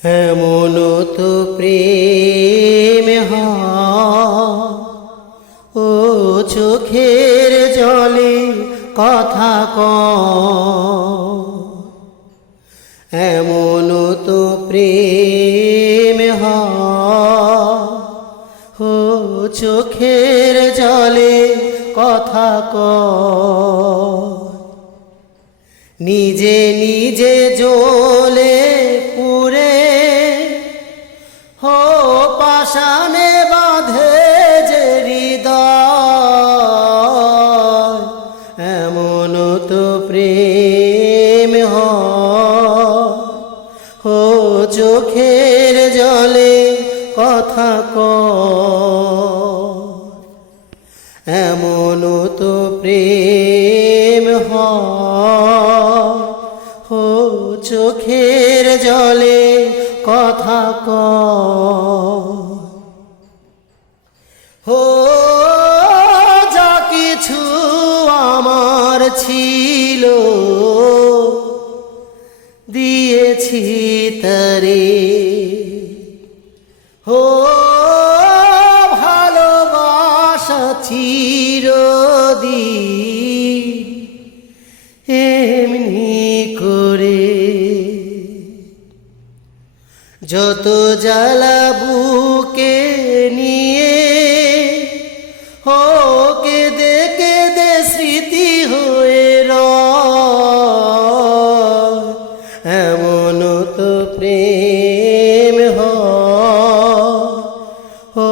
এমন তো প্রেম হয় ও চোখের জলে কথা কয়, এমন তো প্রেম হয় ও চোখের জলে কথা কয়। নিজে নিজে জ্বলে পুড়ে হো পাষাণে বাঁধে যে হৃদয়, এমন তো প্রেম হয় ও চোখের জলে কথা কয়, এমন তো প্রেম হয় ও চোখের জলে কথা কয়। ও যা কিছু আমার ছিল দিয়েছি তারে, ও ভালোবাসা চিরদিন এমনি করে। যত জ্বালা বুকে নিয়ে ও কেঁদে কেঁদে স্মৃতি হয়ে রয়, এমন তো প্রেম হয় ও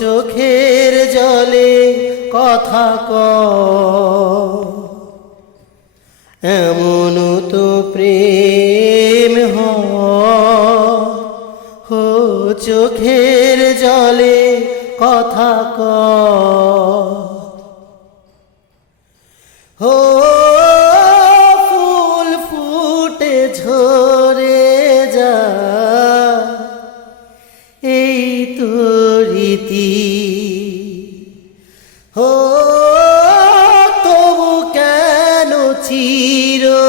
চোখের জলে কথা কয়, এমন তো প্রেম হয় ও চোখের জলে কথা কয়। ও ফুল ফুটে ঝরে যায় এই তো রীতি, ও তবু কেন চিরদিন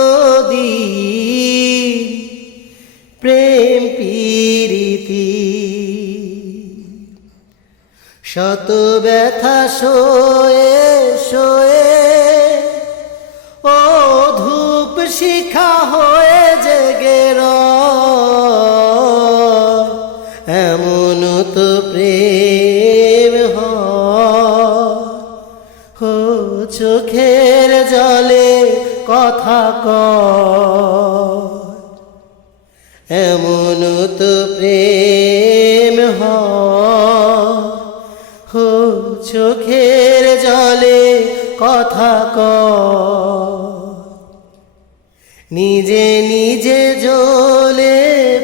প্রেম প্রীতি। শত ব্যথা সয়ে সয়ে ও ধূপ শিখা হয়ে জেগে রয়, এমন তো প্রেম হয় ও চোখের জলে কথা কয়, এমন তো প্রেম হয় ও চোখের জলে কথা কয়। নিজে নিজে জ্বলে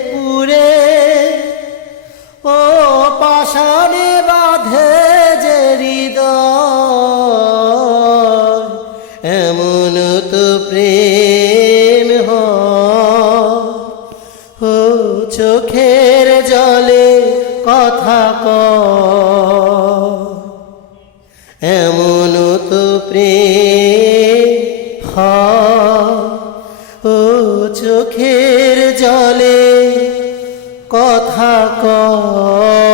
পুড়ে ও পাষাণে বাঁধে যে হৃদয়, এমন তো প্রেম হয় ও চোখের জলে কথা কয়, এমন তো প্রেম হয় ও চোখের জলে কথা কয়।